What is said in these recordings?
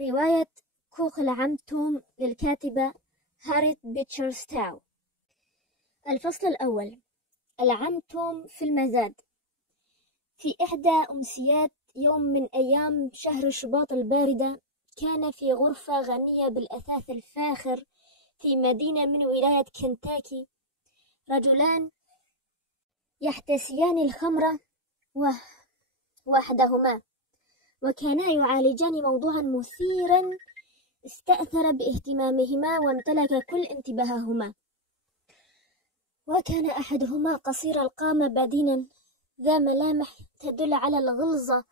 رواية كوخ العم توم للكاتبة هاريت بيتشر ستاو. الفصل الأول. العم توم في المزاد. في إحدى أمسيات يوم من أيام شهر شباط الباردة، كان في غرفة غنية بالأثاث الفاخر في مدينة من ولاية كنتاكي رجلان يحتسيان الخمر وحدهما، وكانا يعالجان موضوعا مثيرا استأثر باهتمامهما وامتلك كل انتباههما. وكان أحدهما قصير القامة بدينا ذا ملامح تدل على الغلظة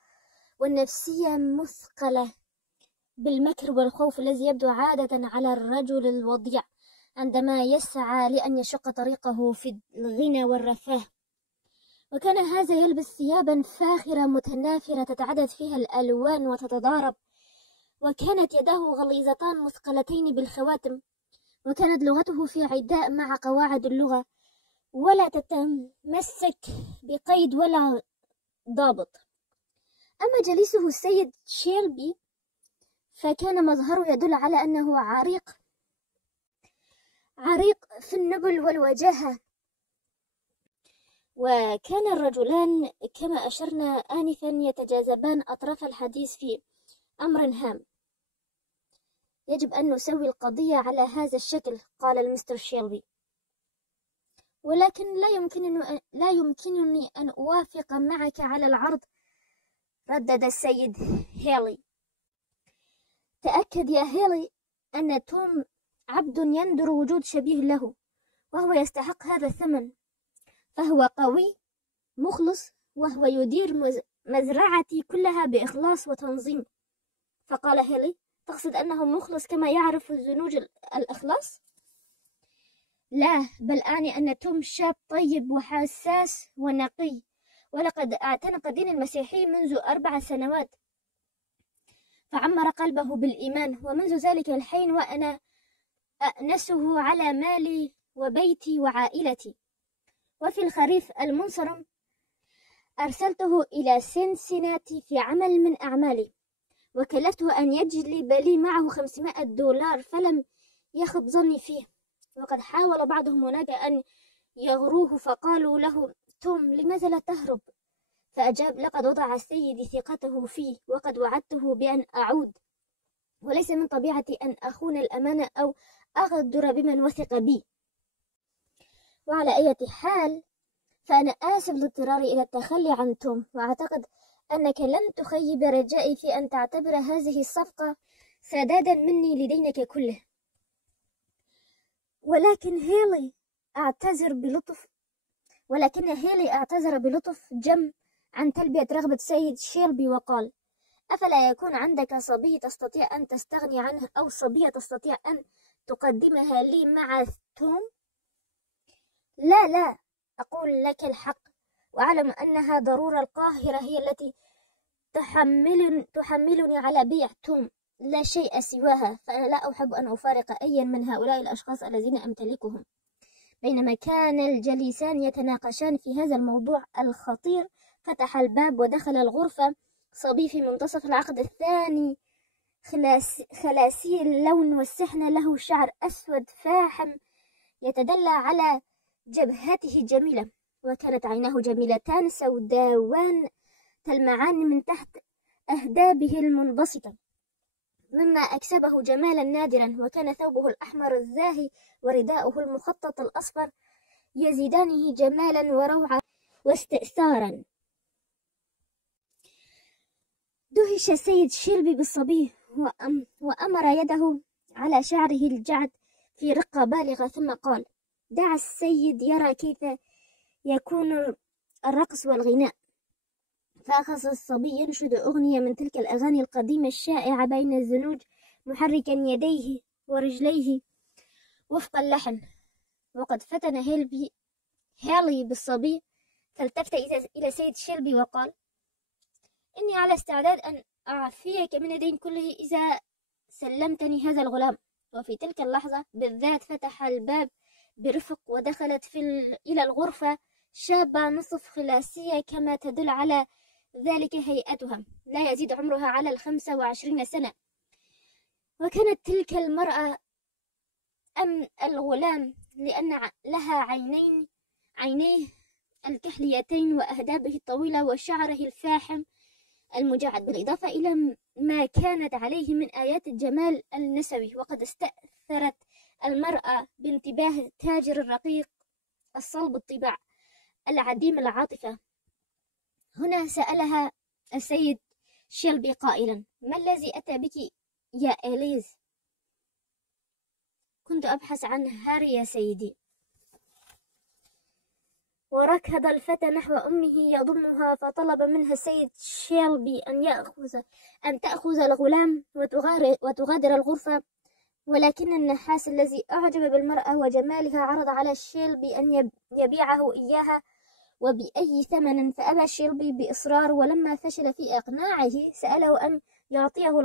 والنفسية مثقلة بالمكر والخوف الذي يبدو عادة على الرجل الوضيع عندما يسعى لأن يشق طريقه في الغنى والرفاه. وكان هذا يلبس ثيابا فاخرة متناثرة تتعدد فيها الألوان وتتضارب، وكانت يداه غليظتان مثقلتين بالخواتم، وكانت لغته في عداء مع قواعد اللغة ولا تتمسك بقيد ولا ضابط. أما جليسه السيد شيلبي فكان مظهره يدل على أنه عريق في النبل والوجاهة. وكان الرجلان كما أشرنا آنفا يتجاذبان أطراف الحديث في أمر هام. يجب أن نسوي القضية على هذا الشكل، قال المستر شيلبي، ولكن لا يمكنني أن أوافق معك على العرض، ردد السيد هيلي. تأكد يا هيلي أن توم عبد يندر وجود شبيه له، وهو يستحق هذا الثمن، فهو قوي مخلص، وهو يدير مزرعتي كلها بإخلاص وتنظيم. فقال هيلي: تقصد أنه مخلص كما يعرف الزنوج الإخلاص؟ لا، بل أعني أن توم شاب طيب وحساس ونقي، ولقد اعتنق الدين المسيحي منذ 4 سنوات، فعمر قلبه بالإيمان، ومنذ ذلك الحين وأنا أأنسه على مالي وبيتي وعائلتي. وفي الخريف المنصرم أرسلته إلى سينسيناتي في عمل من أعمالي، وكلفته أن يجلب لي معه $500، فلم يخب ظني فيه. وقد حاول بعضهم هناك أن يغروه، فقالوا له: توم، لماذا لا تهرب؟ فأجاب: لقد وضع سيدي ثقته فيه، وقد وعدته بأن أعود، وليس من طبيعتي أن أخون الأمانة أو أغدر بمن وثق بي. وعلى أي حال فأنا آسف لاضطراري إلى التخلي عن توم، وأعتقد أنك لن تخيب رجائي في أن تعتبر هذه الصفقة سدادا مني لدينك كله. ولكن هيلي اعتذر بلطف جم عن تلبية رغبة سيد شيلبي، وقال: أفلا يكون عندك صبي تستطيع أن تستغني عنه، أو صبية تستطيع أن تقدمها لي مع توم؟ لا، أقول لك الحق، وأعلم أنها ضرورة القاهرة هي التي تحملني على بيع توم، لا شيء سواها، فأنا لا أحب أن أفارق أي من هؤلاء الأشخاص الذين أمتلكهم. بينما كان الجليسان يتناقشان في هذا الموضوع الخطير، فتح الباب ودخل الغرفة صبي في منتصف العقد الثاني، خلاسي اللون والسحنة، له شعر أسود فاحم يتدلى على جبهته الجميلة، وكانت عيناه جميلتان سوداوان تلمعان من تحت أهدابه المنبسطة، مما أكسبه جمالا نادرا. وكان ثوبه الأحمر الزاهي ورداؤه المخطط الأصفر يزيدانه جمالا وروعة واستئثارا. دهش السيد شيلبي بالصبي، وأمر يده على شعره الجعد في رقة بالغة، ثم قال: دع السيد يرى كيف يكون الرقص والغناء. فأخذ الصبي ينشد أغنية من تلك الأغاني القديمة الشائعة بين الزنوج، محركا يديه ورجليه وفق اللحن. وقد فتن هيلي بالصبي، فالتفت إلى سيد شيلبي وقال: إني على استعداد أن أعفيك من الدين كله إذا سلمتني هذا الغلام. وفي تلك اللحظة بالذات فتح الباب برفق، ودخلت إلى الغرفة شابة نصف خلاسية كما تدل على ذلك هيئتها، لا يزيد عمرها على 25 سنة، وكانت تلك المرأة أم الغلام لأن لها عينيه الكحليتين وأهدابه الطويلة وشعره الفاحم المجعد، بالإضافة إلى ما كانت عليه من آيات الجمال النسوي. وقد استأثرت المرأة بانتباه التاجر الرقيق الصلب الطباع العديم العاطفة. هنا سألها السيد شيلبي قائلا: ما الذي أتى بك يا إليز؟ كنت أبحث عن هاري يا سيدي. وركض الفتى نحو أمه يضمها، فطلب منها السيد شيلبي أن تأخذ الغلام وتغادر الغرفة، ولكن النحاس الذي أعجب بالمرأة وجمالها عرض على شيلبي أن يبيعه إياها وبأي ثمن، فأبى شيلبي بإصرار، ولما فشل في إقناعه سأله أن يعطيه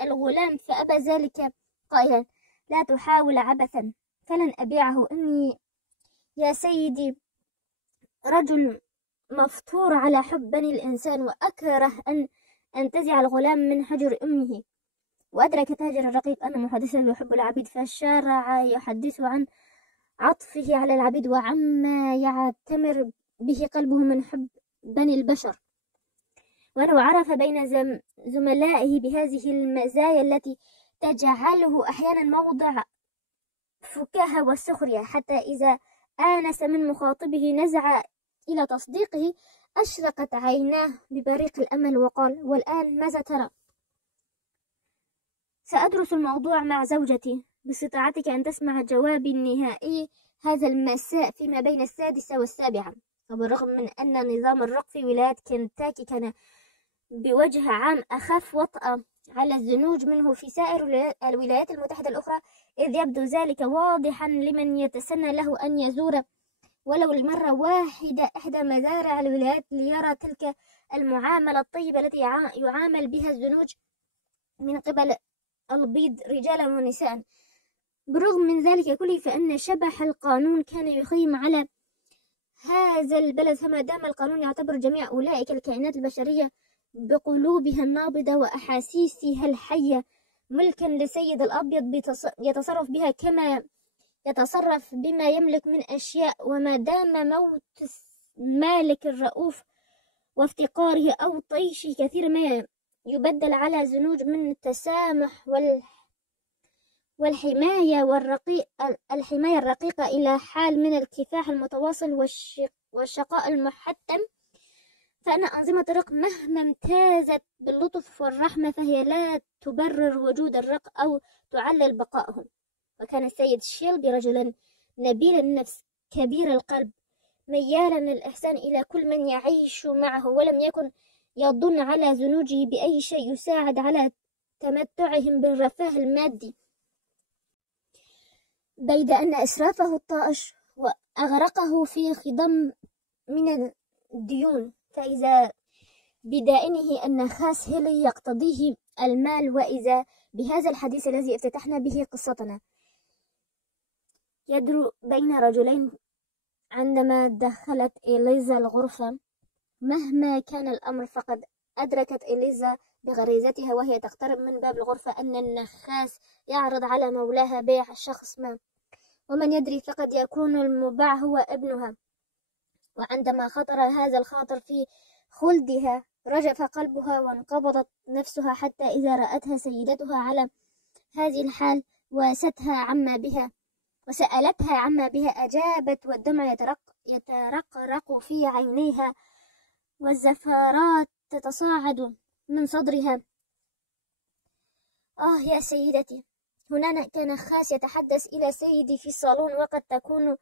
الغلام فأبى ذلك قائلا: لا تحاول عبثا، فلن أبيعه، إني يا سيدي رجل مفطور على حب بني الإنسان، وأكره أن أنتزع الغلام من حجر أمه. وأدرك تاجر الرقيق أن محدثا يحب العبيد، فشرع يحدث عن عطفه على العبيد وعما يعتمر به قلبه من حب بني البشر. ولو عرف بين زملائه بهذه المزايا التي تجعله أحيانا موضع فكاهة والسخرية، حتى إذا آنس من مخاطبه نزع إلى تصديقه، أشرقت عيناه ببريق الأمل وقال: والآن ماذا ترى؟ سأدرس الموضوع مع زوجتي، باستطاعتك أن تسمع جوابي النهائي هذا المساء فيما بين 6 و7. وبالرغم من أن نظام الرق في ولاية كنتاكي كان بوجه عام أخف وطأة على الزنوج منه في سائر الولايات المتحدة الأخرى، إذ يبدو ذلك واضحا لمن يتسنى له أن يزور ولو لمرة واحدة إحدى مزارع الولايات ليرى تلك المعاملة الطيبة التي يعامل بها الزنوج من قبل البيض رجالا ونساء. بالرغم من ذلك كله، فإن شبح القانون كان يخيم على هذا البلد، فما دام القانون يعتبر جميع أولئك الكائنات البشرية بقلوبها النابضة وأحاسيسها الحية ملكا لسيد الأبيض يتصرف بها كما يتصرف بما يملك من أشياء. وما دام موت مالك الرؤوف وافتقاره أو طيشه كثير ما يبدل على زنوج من التسامح والحماية الحماية الرقيقة إلى حال من الكفاح المتواصل والشقاء المحتم، فإن أنظمة الرق مهما امتازت باللطف والرحمة فهي لا تبرر وجود الرق أو تعلل بقائهم. وكان السيد شيلبي رجلا نبيل النفس كبير القلب، ميالا للإحسان إلى كل من يعيش معه، ولم يكن يظن على زنوجه بأي شيء يساعد على تمتعهم بالرفاه المادي، بيد أن إسرافه الطائش وأغرقه في خضم من الديون، فإذا بدائنه النخاس هيلي يقتضيه المال. وإذا بهذا الحديث الذي افتتحنا به قصتنا يدور بين رجلين. عندما دخلت إليزا الغرفة مهما كان الأمر، فقد أدركت إليزا بغريزتها وهي تقترب من باب الغرفة أن النخاس يعرض على مولاها بيع شخص ما، ومن يدري فقد يكون المباع هو ابنها. وعندما خطر هذا الخاطر في خلدها رجف قلبها وانقبضت نفسها، حتى إذا رأتها سيدتها على هذه الحال وسألتها عما بها أجابت، والدمع يترقرق في عينيها والزفارات تتصاعد من صدرها. يا سيدتي، هناك نخاس يتحدث إلى سيدي في الصالون، وقد تكون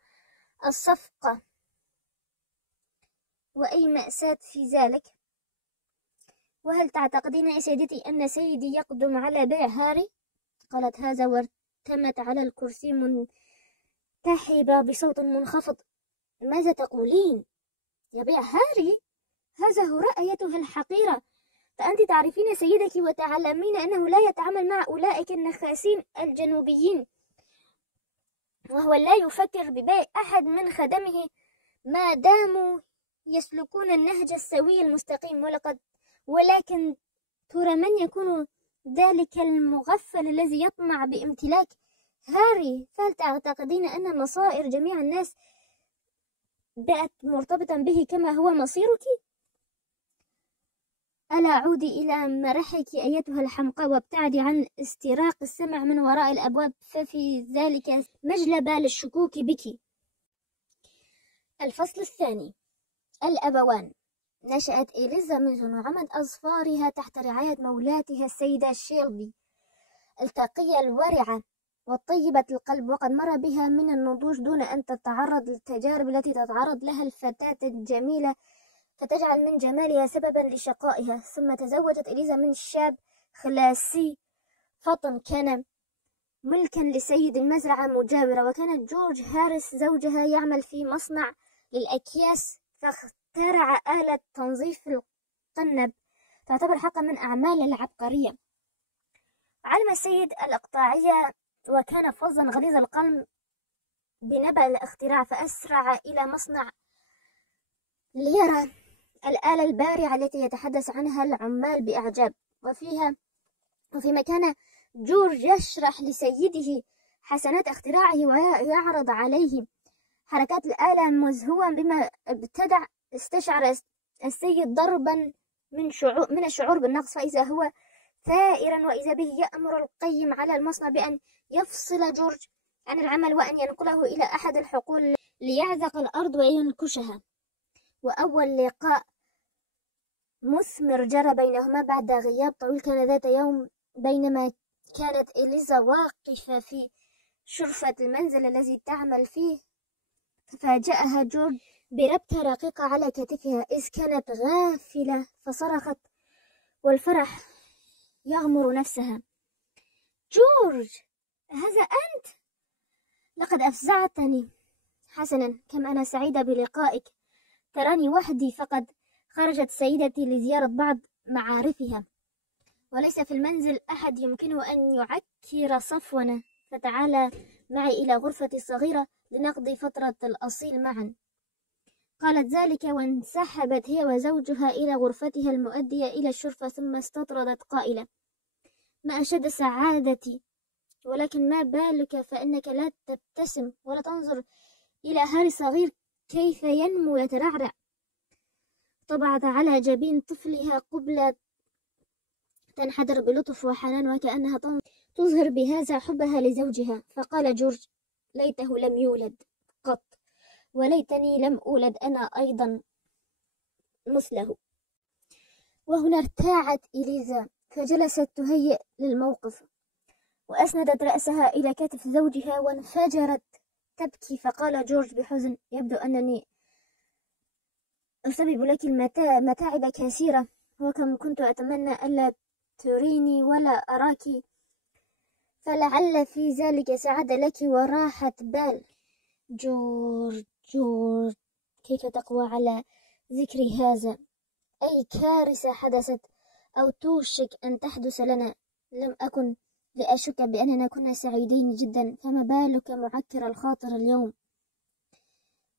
الصفقة، وأي مأساة في ذلك. وهل تعتقدين يا سيدتي أن سيدي يقدم على بيع هاري؟ قالت هذا وارتمت على الكرسي منتحبة بصوت منخفض. ماذا تقولين؟ يبيع هاري؟ هذا هو رأيته الحقيرة. فأنت تعرفين سيدك وتعلمين أنه لا يتعامل مع أولئك النخاسين الجنوبيين، وهو لا يفكر ببيع أحد من خدمه ما داموا يسلكون النهج السوي المستقيم. ولكن ترى من يكون ذلك المغفل الذي يطمع بامتلاك هاري. فهل تعتقدين أن مصائر جميع الناس بقت مرتبطا به كما هو مصيرك؟ ألا عودي إلى مرحك أيتها الحمقاء، وابتعدي عن استراق السمع من وراء الأبواب، ففي ذلك مجلب للشكوك بك. الفصل الثاني. الأبوان. نشأت إليزا منذ نعومة أظفارها تحت رعاية مولاتها السيدة شيلبي التقية الورعة والطيبة القلب، وقد مر بها من النضوج دون أن تتعرض للتجارب التي تتعرض لها الفتاة الجميلة فتجعل من جمالها سببا لشقائها. ثم تزوجت إليزا من شاب خلاسي فطن كان ملكا لسيد المزرعة مجاورة، وكانت جورج هاريس زوجها يعمل في مصنع للأكياس، فاخترع آلة تنظيف القنب تعتبر حقا من أعمال العبقرية. علم السيد الإقطاعية وكان فظا غليظ القلب بنبأ الاختراع، فأسرع إلى مصنع ليرى الآلة البارعة التي يتحدث عنها العمال بإعجاب. وفيما كان جورج يشرح لسيده حسنات اختراعه ويعرض عليه حركات الآلة مزهوا بما ابتدع، استشعر السيد ضربا من الشعور بالنقص، فإذا هو ثائرا وإذا به يأمر القيم على المصنع بأن يفصل جورج عن العمل وأن ينقله إلى أحد الحقول ليعزق الأرض وينكشها. وأول لقاء مثمر جرى بينهما بعد غياب طويل كان ذات يوم بينما كانت إليزا واقفة في شرفة المنزل الذي تعمل فيه، ففاجأها جورج بربطة رقيقة على كتفها إذ كانت غافلة، فصرخت والفرح يغمر نفسها. جورج، هذا أنت؟ لقد أفزعتني. حسنا، كم أنا سعيدة بلقائك. تراني وحدي، فقد خرجت سيدتي لزيارة بعض معارفها وليس في المنزل أحد يمكنه أن يعكر صفونا، فتعالى معي إلى غرفتي الصغيرة لنقضي فترة الأصيل معا. قالت ذلك وانسحبت هي وزوجها إلى غرفتها المؤدية إلى الشرفة، ثم استطردت قائلة: ما أشد سعادتي، ولكن ما بالك فإنك لا تبتسم ولا تنظر إلى هاري الصغير كيف ينمو ويترعرع. طبعت على جبين طفلها قبلة تنحدر بلطف وحنان وكأنها تظهر بهذا حبها لزوجها. فقال جورج: ليته لم يولد قط، وليتني لم أولد أنا أيضا مثله. وهنا ارتاعت إليزا فجلست تهيئ للموقف وأسندت رأسها إلى كتف زوجها وانفجرت تبكي. فقال جورج بحزن: يبدو أنني أسبب لك متاعب كثيرة، وكم كنت أتمنى ألا تريني ولا أراك، فلعل في ذلك سعادة لك وراحة بال. جورج، كيف تقوى على ذكر هذا؟ أي كارثة حدثت أو توشك أن تحدث لنا. لم أكن لأشك بأننا كنا سعيدين جدا، فما بالك معكر الخاطر اليوم؟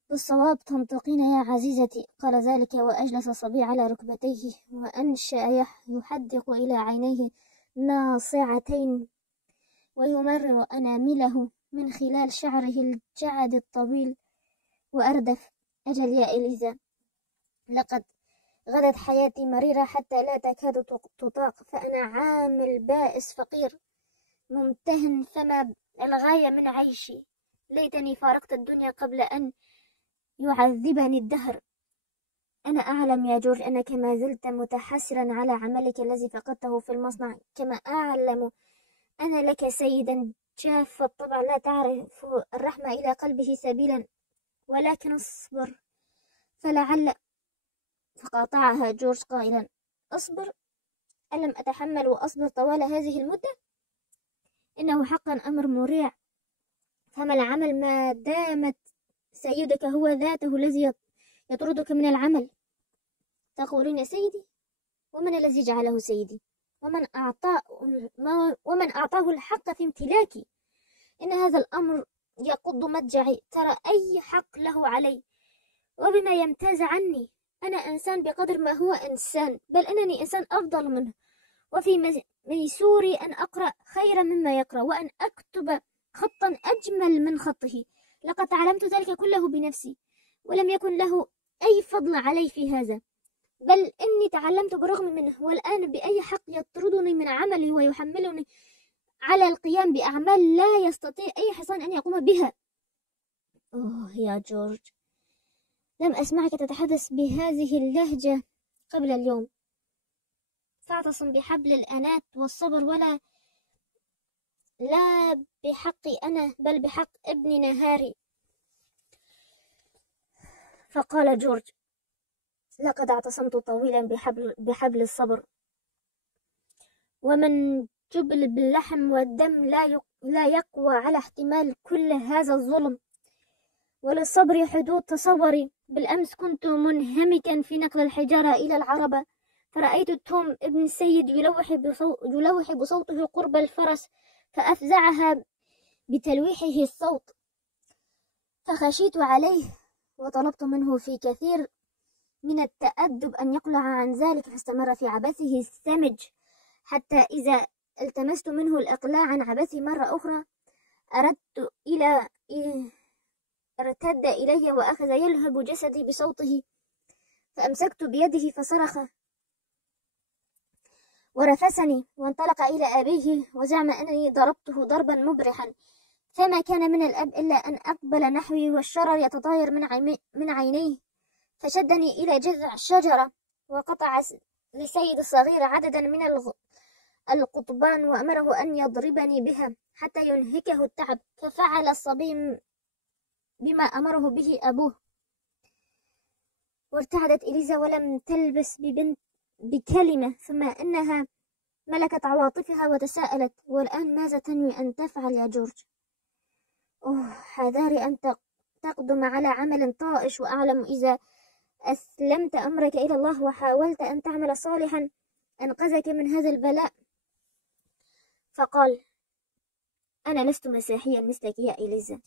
بالصواب تنطقين يا عزيزتي. قال ذلك وأجلس الصبي على ركبتيه وأنشأ يحدق إلى عينيه ناصعتين ويمرر أنامله من خلال شعره الجعد الطويل وأردف: أجل يا إليزا، لقد غدت حياتي مريرة حتى لا تكاد تطاق، فأنا عامل بائس فقير ممتهن، فما الغاية من عيشي؟ ليتني فارقت الدنيا قبل أن يعذبني الدهر. أنا أعلم يا جورج أنك ما زلت متحسرا على عملك الذي فقدته في المصنع، كما أعلم أنا لك سيدا جاف الطبع لا تعرف الرحمة إلى قلبه سبيلا، ولكن اصبر فلعل. فقاطعها جورج قائلا: أصبر؟ ألم أتحمل وأصبر طوال هذه المدة؟ إنه حقا أمر مريع، فما العمل ما دامت سيدك هو ذاته الذي يطردك من العمل؟ تقولين يا سيدي؟ ومن الذي جعله سيدي؟ ومن أعطاه الحق في امتلاكي؟ إن هذا الأمر يقض مضجعي. ترى أي حق له علي؟ وبما يمتاز عني؟ أنا إنسان بقدر ما هو إنسان، بل أنني إنسان أفضل منه، وفي ميسوري أن أقرأ خيرا مما يقرأ، وأن أكتب خطا أجمل من خطه. لقد تعلمت ذلك كله بنفسي، ولم يكن له أي فضل علي في هذا، بل إني تعلمت بالرغم منه. والآن بأي حق يطردني من عملي ويحملني على القيام بأعمال لا يستطيع أي حصان أن يقوم بها؟ أوه يا جورج، لم أسمعك تتحدث بهذه اللهجة قبل اليوم. فاعتصم بحبل الأنات والصبر، لا بحقي أنا بل بحق ابن نهاري. فقال جورج: لقد اعتصمت طويلا بحبل الصبر، ومن جبل باللحم والدم لا يقوى على احتمال كل هذا الظلم. وللصبر حدود تصوري. بالأمس كنت منهمكا في نقل الحجارة إلى العربة، فرأيت توم ابن السيد يلوح بصوته قرب الفرس، فأفزعها بتلويحه الصوت، فخشيت عليه وطلبت منه في كثير من التأدب أن يقلع عن ذلك، فاستمر في عبثه السمج، حتى إذا التمست منه الإقلاع عن عبثه مرة أخرى ارتد إلي وأخذ يلهب جسدي بصوته، فأمسكت بيده فصرخ ورفسني وانطلق إلى أبيه، وزعم أنني ضربته ضربا مبرحا. فما كان من الأب إلا أن أقبل نحوي والشرر يتطاير من عينيه، فشدني إلى جذع الشجرة وقطع لسيد الصغير عددا من القضبان، وأمره أن يضربني بها حتى ينهكه التعب. ففعل الصبي بما أمره به أبوه. وارتعدت إليزا ولم تلبس بكلمة، ثم إنها ملكت عواطفها وتساءلت: والآن ماذا تنوي أن تفعل يا جورج؟ حذاري أن تقدم على عمل طائش، وأعلم إذا أسلمت أمرك إلى الله وحاولت أن تعمل صالحا أنقذك من هذا البلاء. فقال: أنا لست مسيحيا مثلك يا إليزا،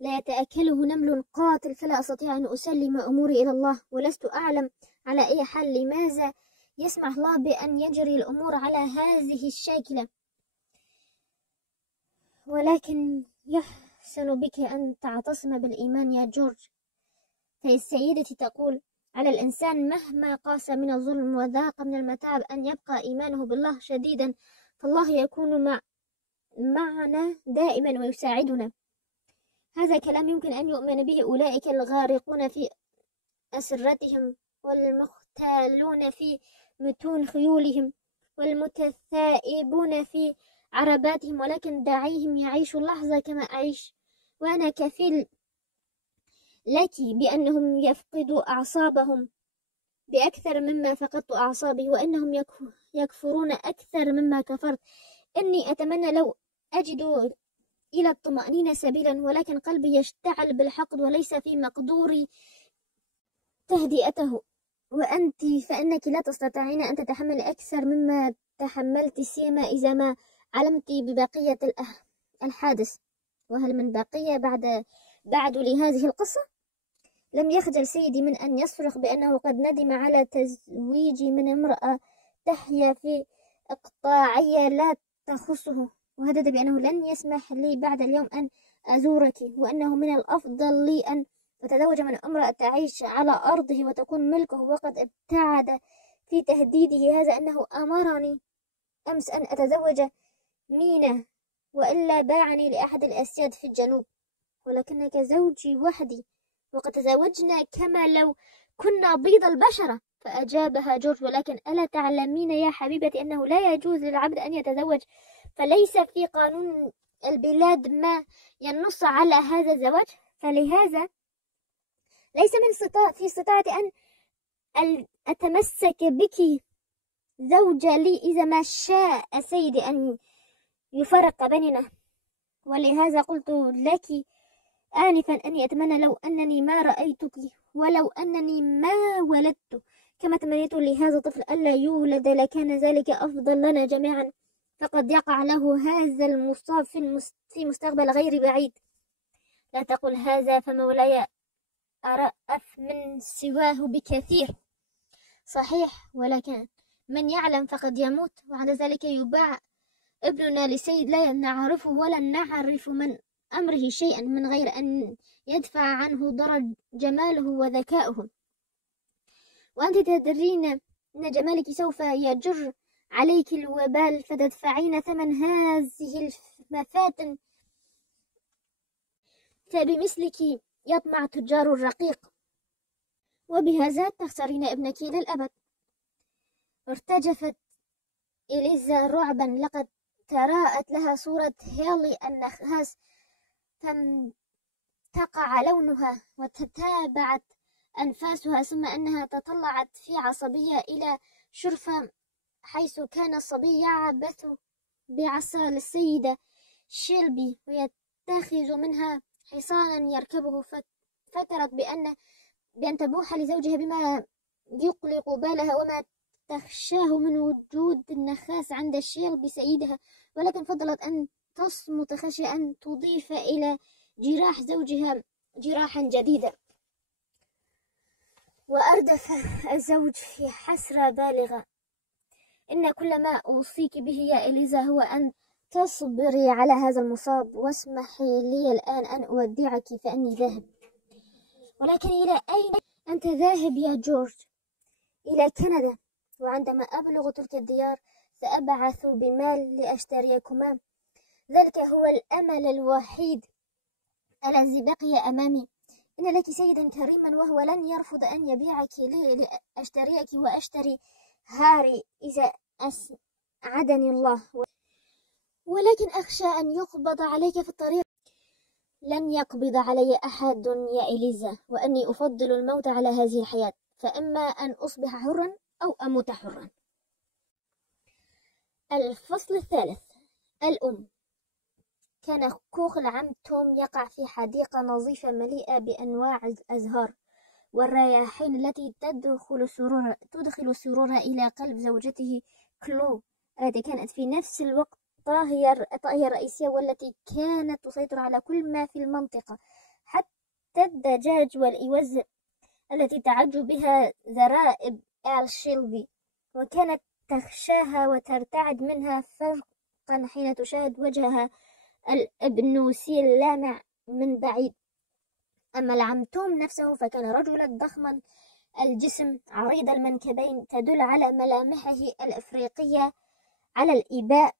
لا يتأكله نمل قاتل، فلا أستطيع أن أسلم أموري إلى الله، ولست أعلم على أي حال لماذا يسمح الله بأن يجري الأمور على هذه الشاكلة، ولكن يحسن بك أن تعتصم بالإيمان يا جورج. فالسيدة تقول: على الإنسان مهما قاس من الظلم وذاق من المتاعب أن يبقى إيمانه بالله شديدا، فالله يكون معنا دائما ويساعدنا. هذا كلام يمكن أن يؤمن به أولئك الغارقون في أسرتهم، والمختالون في متون خيولهم، والمتثائبون في عرباتهم، ولكن دعيهم يعيشوا اللحظة كما أعيش، وأنا كفيل لك بأنهم يفقدوا أعصابهم بأكثر مما فقدت أعصابي، وأنهم يكفرون أكثر مما كفرت. إني أتمنى لو أجد إلى الطمأنينة سبيلا، ولكن قلبي يشتعل بالحقد وليس في مقدوري تهدئته. وأنت فإنك لا تستطيعين أن تتحمل أكثر مما تحملت، سيما إذا ما علمت ببقية الحادث. وهل من بقية بعد لهذه القصة؟ لم يخجل سيدي من أن يصرخ بأنه قد ندم على تزويجي من امرأة تحيا في إقطاعية لا تخصه، وهدد بأنه لن يسمح لي بعد اليوم أن أزورك، وأنه من الأفضل لي أن أتزوج من امرأة تعيش على أرضه وتكون ملكه. وقد ابتعد في تهديده هذا أنه أمرني أمس أن أتزوج مينا، وإلا باعني لأحد الأسياد في الجنوب، ولكنك زوجي وحدي، وقد تزوجنا كما لو كنا بيض البشرة. فأجابها جورج: ولكن ألا تعلمين يا حبيبتي أنه لا يجوز للعبد أن يتزوج، فليس في قانون البلاد ما ينص على هذا الزواج، فلهذا ليس في استطاعتي أن أتمسك بك زوجة لي إذا ما شاء سيدي أن يفرق بيننا. ولهذا قلت لك آنفا أني أتمنى لو أنني ما رأيتك، ولو أنني ما ولدت، كما تمنيت لهذا الطفل ألا يولد، لكان ذلك أفضل لنا جميعا، فقد يقع له هذا المصاب في مستقبل غير بعيد. لا تقل هذا، فمولاي أرأف من سواه بكثير. صحيح، ولكن من يعلم فقد يموت، وعند ذلك يباع ابننا لسيد لا نعرفه ولا نعرف من أمره شيئا من غير أن يدفع عنه ضرر جماله وذكاؤه. وأنت تدرين أن جمالك سوف يجر عليك الوبال، فتدفعين ثمن هذه المفاتن، فبمثلك يطمع تجار الرقيق، وبهذا تخسرين ابنك للأبد. ارتجفت إليزا رعبا، لقد تراءت لها صورة هيلي النخاس، فامتقع لونها وتتابعت أنفاسها، ثم أنها تطلعت في عصبية إلى شرفة حيث كان الصبي يعبث بعصا للسيدة شيلبي ويتخذ منها حصانا يركبه، فكرت بأن تبوح لزوجها بما يقلق بالها وما تخشاه من وجود النخاس عند شيلبي سيدها، ولكن فضلت أن تصمت خشية أن تضيف إلى جراح زوجها جراحا جديدا. وأردف الزوج في حسرة بالغة: إن كل ما أوصيك به يا إليزا هو أن تصبري على هذا المصاب، واسمحي لي الآن أن أودعك فأني ذاهب. ولكن إلى أين أنت ذاهب يا جورج؟ إلى كندا، وعندما أبلغ تلك الديار سأبعث بمال لأشتريكما. ذلك هو الأمل الوحيد الذي بقي أمامي. إن لك سيدا كريما وهو لن يرفض أن يبيعك لي لأشتريك وأشتري هاري إذا أسعدني الله، ولكن أخشى أن يقبض عليك في الطريق. لن يقبض علي أحد يا إليزا، وأني أفضل الموت على هذه الحياة، فإما أن أصبح حرا أو أموت حرا. الفصل الثالث. الأم. كان كوخ العم توم يقع في حديقة نظيفة مليئة بأنواع الأزهار والرياحين التي تدخل السرور إلى قلب زوجته كلو، التي كانت في نفس الوقت الطاهية الرئيسية، والتي كانت تسيطر على كل ما في المنطقة، حتى الدجاج والإوز التي تعج بها ذرائب آل شيلبي، وكانت تخشاها وترتعد منها فرقا حين تشاهد وجهها الإبنوسي اللامع من بعيد. أما العم توم نفسه فكان رجلا ضخما الجسم عريض المنكبين، تدل على ملامحه الأفريقية على الإباء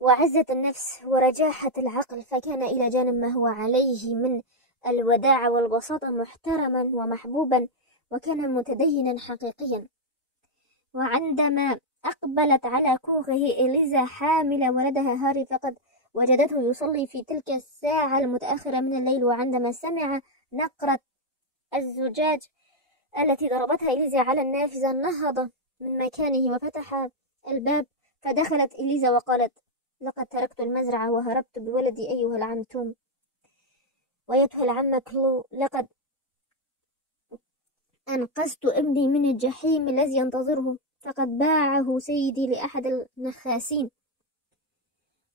وعزة النفس ورجاحة العقل، فكان إلى جانب ما هو عليه من الوداعة والبساطة محترما ومحبوبا، وكان متدينا حقيقيا. وعندما أقبلت على كوخه إليزا حاملة ولدها هاري، فقد وجدته يصلي في تلك الساعة المتأخرة من الليل، وعندما سمع نقرة الزجاج التي ضربتها إليزا على النافذة نهض من مكانه وفتح الباب، فدخلت إليزا وقالت: لقد تركت المزرعة وهربت بولدي أيها العم توم، وأيتها العمة كلو، لقد أنقذت ابني من الجحيم الذي ينتظره، فقد باعه سيدي لأحد النخاسين.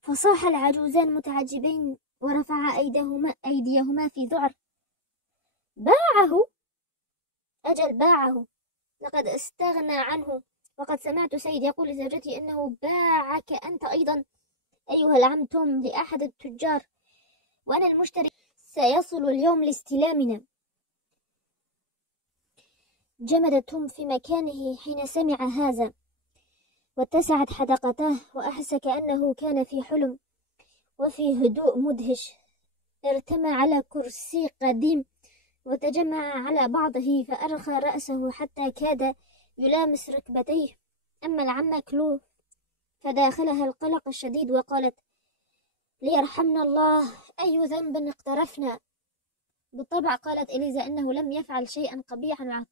فصاح العجوزان متعجبين ورفعا أيديهما في ذعر: باعه؟ أجل باعه، لقد استغنى عنه، وقد سمعت سيد يقول لزوجتي إنه باعك أنت أيضا أيها العم توم لأحد التجار، وأنا المشتري سيصل اليوم لاستلامنا. جمد توم في مكانه حين سمع هذا، واتسعت حدقته، وأحس كأنه كان في حلم. وفي هدوء مدهش ارتمى على كرسي قديم وتجمع على بعضه، فأرخى رأسه حتى كاد يلامس ركبتيه. أما العمة كلو فداخلها القلق الشديد، وقالت: ليرحمنا الله، أي ذنب اقترفنا؟ بالطبع قالت إليزا إنه لم يفعل شيئا قبيحا،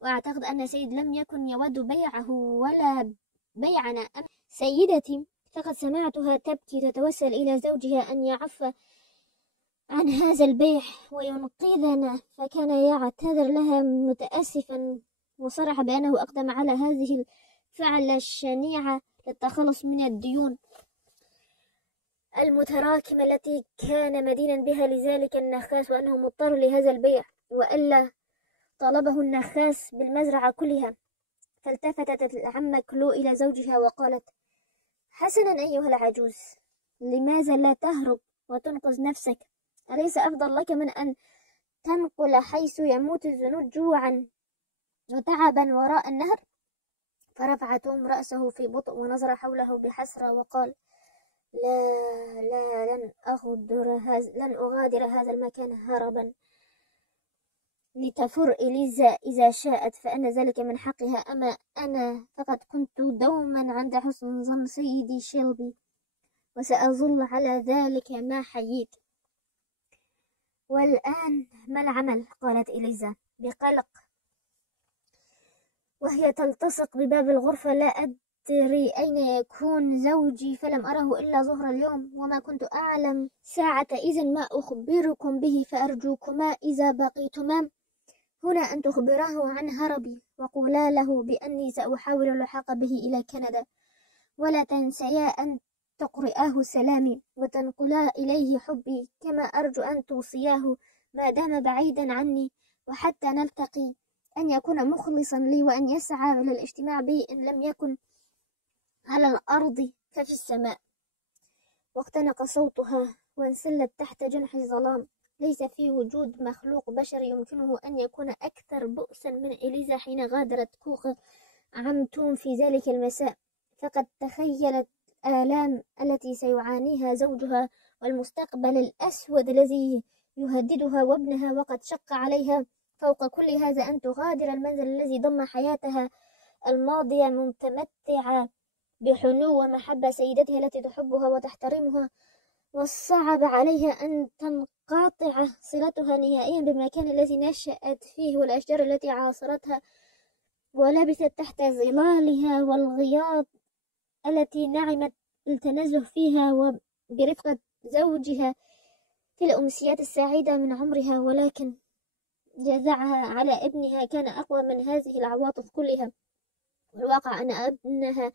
وأعتقد أن سيد لم يكن يود بيعه ولا بيعنا. سيدتي، فقد سمعتها تبكي تتوسل إلى زوجها أن يعفى عن هذا البيع وينقذنا، فكان يعتذر لها متأسفا، وصرح بأنه أقدم على هذه الفعلة الشنيعة للتخلص من الديون المتراكمة التي كان مدينا بها لذلك النخاس، وأنه مضطر لهذا البيع، وإلا طلبه النخاس بالمزرعة كلها. فالتفتت العمة كلو إلى زوجها وقالت: حسنا أيها العجوز، لماذا لا تهرب وتنقذ نفسك؟ أليس أفضل لك من أن تنقل حيث يموت الجنود جوعا وتعبا وراء النهر؟ فرفع توم رأسه في بطء ونظر حوله بحسرة وقال: لا لن أغادر هذا المكان هربا لتفر إليزا إذا شاءت، فأن ذلك من حقها، أما أنا فقد كنت دوما عند حسن ظن سيدي شيلبي، وسأظل على ذلك ما حييت. والآن ما العمل؟ قالت إليزا بقلق وهي تلتصق بباب الغرفة. لا أدري أين يكون زوجي، فلم أره إلا ظهر اليوم، وما كنت أعلم ساعة إذن ما أخبركم به، فأرجوكما إذا بقيتما هنا أن تخبراه عن هربي، وقولا له بأني سأحاول اللحاق به إلى كندا، ولا تنسيا أن تقرئاه سلامي وتنقلا إليه حبي، كما أرجو أن توصياه ما دام بعيدا عني، وحتى نلتقي أن يكون مخلصا لي، وأن يسعى للاجتماع بي إن لم يكن على الأرض ففي السماء. واختنق صوتها وانسلت تحت جنح الظلام. ليس في وجود مخلوق بشري يمكنه أن يكون أكثر بؤسا من إليزا حين غادرت كوخ عم توم في ذلك المساء، فقد تخيلت الآلام التي سيعانيها زوجها والمستقبل الأسود الذي يهددها وابنها، وقد شق عليها فوق كل هذا أن تغادر المنزل الذي ضم حياتها الماضية متمتعة بحنو ومحبة سيدتها التي تحبها وتحترمها، والصعب عليها أن تنقطع صلتها نهائيا بالمكان الذي نشأت فيه والأشجار التي عاصرتها ولبثت تحت ظلالها والغياط التي نعمت التنزه فيها وبرفقة زوجها في الأمسيات السعيدة من عمرها، ولكن جزعها على ابنها كان أقوى من هذه العواطف كلها. والواقع أن ابنها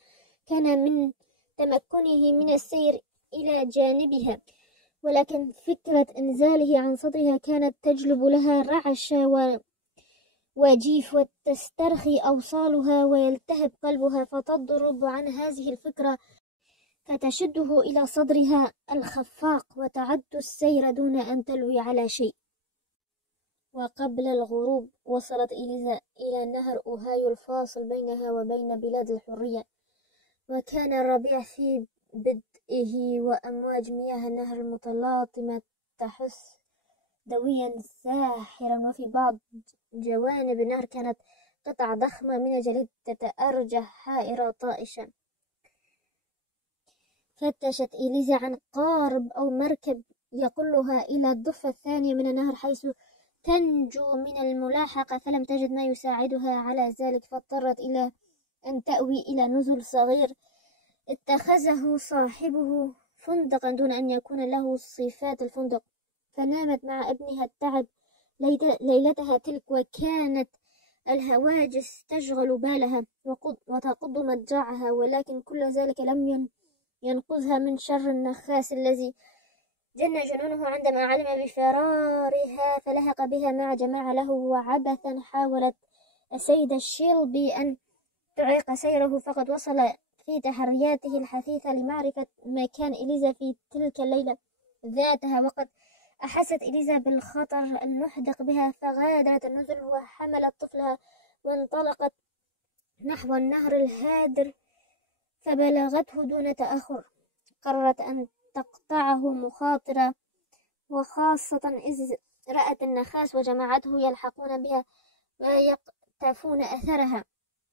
كان من تمكنه من السير إلى جانبها، ولكن فكرة إنزاله عن صدرها كانت تجلب لها رعش وجيف، وتسترخي أوصالها ويلتهب قلبها، فتضرب عن هذه الفكرة فتشده إلى صدرها الخفاق وتعد السير دون أن تلوي على شيء. وقبل الغروب وصلت إليزا إلى نهر أوهايو الفاصل بينها وبين بلاد الحرية، وكان الربيع في بدئه، وأمواج مياه النهر المتلاطمة تحس دويا ساحرا، وفي بعض جوانب النهر كانت قطع ضخمة من الجليد تتأرجح حائرة طائشة. فتشت إليزا عن قارب أو مركب يقلها إلى الضفة الثانية من النهر حيث تنجو من الملاحقة، فلم تجد ما يساعدها على ذلك، فاضطرت إلى أن تأوي إلى نزل صغير اتخذه صاحبه فندقا دون أن يكون له صفات الفندق، فنامت مع ابنها التعب ليلتها تلك، وكانت الهواجس تشغل بالها وتقض مضجعها، ولكن كل ذلك لم ينقذها من شر النخاس الذي جن جنونه عندما علم بفرارها، فلحق بها مع جماعة له، وعبثا حاولت السيدة شيلبي أن تعيق سيره، فقد وصل في تحرياته الحثيثة لمعرفة مكان إليزا في تلك الليلة ذاتها، وقد أحست إليزا بالخطر المحدق بها، فغادرت النزل وحملت طفلها وانطلقت نحو النهر الهادر، فبلغته دون تأخر. قررت أن تقطعه مخاطرة، وخاصة إذ رأت النخاس وجماعته يلحقون بها ويقتفون أثرها،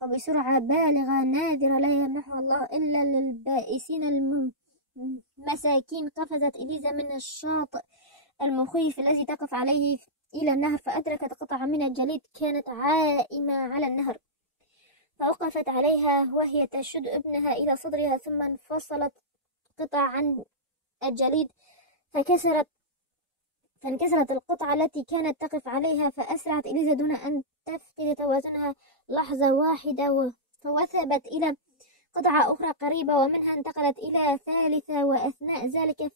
وبسرعة بالغة نادرة لا يمنحها الله إلا للبائسين المساكين. قفزت إليزا من الشاطئ المخيف الذي تقف عليه إلى النهر، فأدركت قطعة من الجليد كانت عائمة على النهر، فوقفت عليها وهي تشد ابنها إلى صدرها، ثم انفصلت قطع عن الجليد فانكسرت القطعة التي كانت تقف عليها، فأسرعت إليزا دون أن تفقد توازنها لحظة واحدة، فوثبت إلى قطعة أخرى قريبة، ومنها انتقلت إلى ثالثة، وأثناء ذلك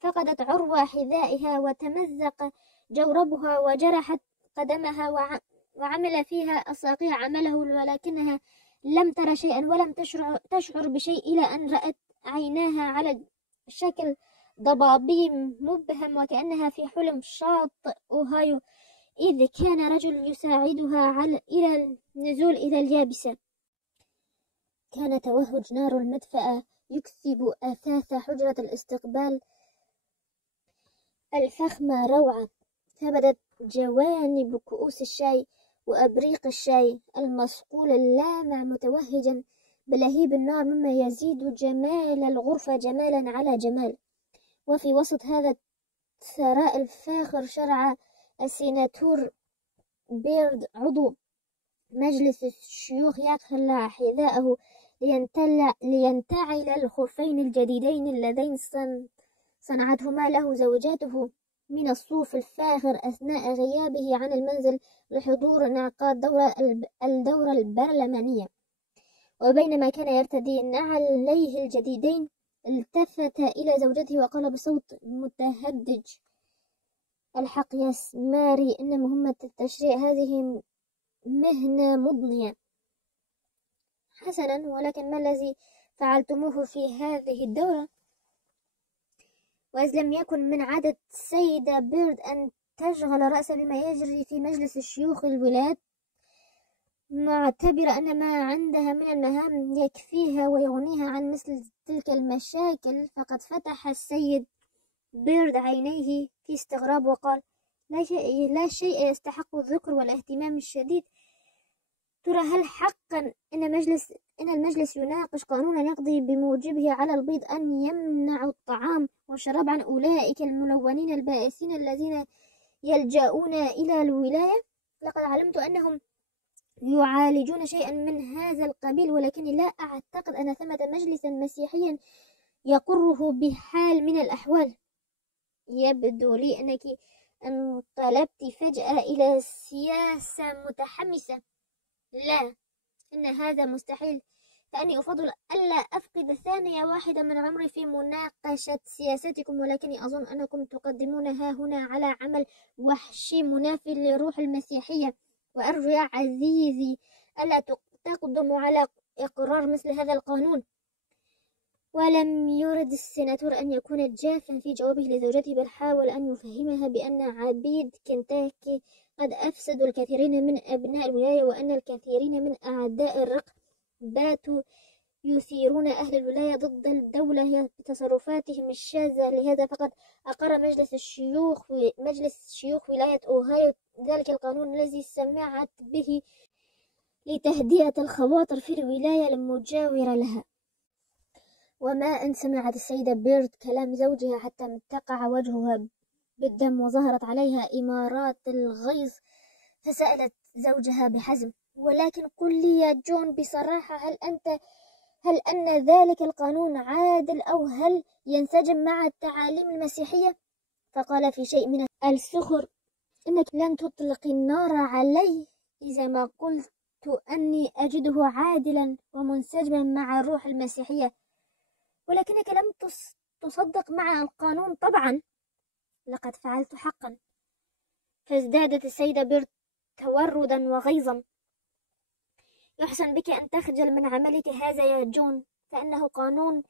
فقدت عروة حذائها وتمزق جوربها وجرحت قدمها، وعمل فيها الصقيع عمله، ولكنها لم تر شيئا ولم تشعر بشيء، إلى أن رأت عيناها على شكل ضبابي مبهم وكأنها في حلم شاطئ أوهايو، إذ كان رجل يساعدها إلى النزول إلى اليابسة. كان توهج نار المدفأة يكسب أثاث حجرة الاستقبال الفخمة روعة، فبدت جوانب كؤوس الشاي وأبريق الشاي المصقول اللامع متوهجا بلهيب النار، مما يزيد جمال الغرفة جمالا على جمال. وفي وسط هذا الثراء الفاخر شرع السيناتور بيرد عضو مجلس الشيوخ يخلع حذاءه لينتعل الخفين الجديدين اللذين صنعتهما له زوجاته من الصوف الفاخر أثناء غيابه عن المنزل لحضور انعقاد الدورة البرلمانية. وبينما كان يرتدي نعليه الجديدين التفت إلى زوجته وقال بصوت متهدج: الحق يا ماري، إن مهمة التشريع هذه مهنة مضنية. حسنا، ولكن ما الذي فعلتموه في هذه الدورة؟ وإذ لم يكن من عادة السيدة بيرد أن تشغل رأسها بما يجري في مجلس الشيوخ الولايات، معتبرة أن ما عندها من المهام يكفيها ويغنيها عن مثل تلك المشاكل، فقد فتح السيد بيرد عينيه في استغراب وقال: لا شيء يستحق الذكر والاهتمام الشديد. ترى هل حقا إن المجلس يناقش قانونا يقضي بموجبه على البيض أن يمنع الطعام والشراب عن أولئك الملونين البائسين الذين يلجؤون إلى الولاية؟ لقد علمت أنهم يعالجون شيئا من هذا القبيل، ولكني لا أعتقد أن ثمة مجلسا مسيحيا يقره بحال من الأحوال. يبدو لي أنك انقلبت فجأة إلى سياسة متحمسة. لا، إن هذا مستحيل، فأني أفضل ألا أفقد ثانية واحدة من عمري في مناقشة سياستكم، ولكني أظن أنكم تقدمونها هنا على عمل وحشي منافي لروح المسيحية، وأرجو يا عزيزي ألا تقدموا على إقرار مثل هذا القانون. ولم يرد السيناتور أن يكون جافا في جوابه لزوجته، بل حاول أن يفهمها بأن عبيد كنتاكي قد أفسدوا الكثيرين من أبناء الولاية، وأن الكثيرين من أعداء الرق باتوا يثيرون أهل الولاية ضد الدولة بتصرفاتهم الشاذة. لهذا فقد أقر مجلس شيوخ ولاية أوهايو ذلك القانون الذي سمعت به لتهدئة الخواطر في الولاية المجاورة لها. وما أن سمعت السيدة بيرد كلام زوجها حتى امتقع وجهها بالدم وظهرت عليها إمارات الغيظ، فسألت زوجها بحزم: ولكن قل لي يا جون بصراحة، هل أن ذلك القانون عادل، أو هل ينسجم مع التعاليم المسيحية؟ فقال في شيء من السخر: إنك لن تطلق النار علي إذا ما قلت أني أجده عادلا ومنسجما مع الروح المسيحية، ولكنك لم تصدق مع القانون. طبعا لقد فعلت حقا. فازدادت السيدة بيرد توردا وغيظا: يحسن بك أن تخجل من عملك هذا يا جون، فإنه قانون